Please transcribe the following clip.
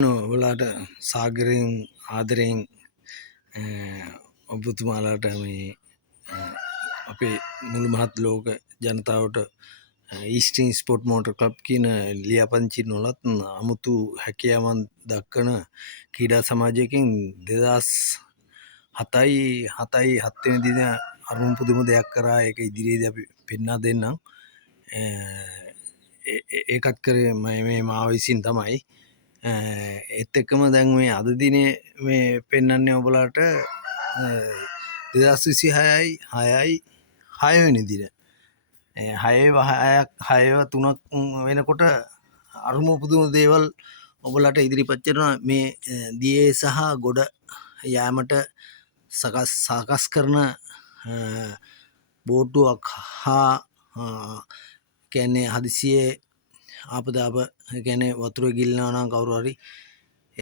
ඔයාලට සාගරයෙන් ආදරයෙන් ඔබතුමාලාට මේ අපේ මුළු මහත් ලෝක ජනතාවට ඊස්ටින් ස්පොට් මෝටර් ක්ලබ් කියන ලියාපදිංචි නොලත් අමුතු හැකියාවන් දක්වන ක්‍රීඩා සමාජයකින් 2007 වෙනි දින අරුම පුදුම දෙයක් කරා. ඒක ඉදිරියේදී අපි පෙන්වා දෙන්නම්. ඒකත් කරේ මේ මාව විසින් තමයි. ඒත් එක්කම දැන් මේ අද දිනේ මේ පෙන්වන්නේ ඔයගලට 2026 6 වෙනි දින 6 වෙනකොට අරුම පුදුම දේවල් ඔයගලට ඉදිරිපත් කරනවා. මේ දියේ සහ ගොඩ යාමට සකස් කරන බෝට්ටුවක් හා කියන්නේ හදිසියේ ආපදාප කියන්නේ වතුර ගිලිනවා නම් කවුරු හරි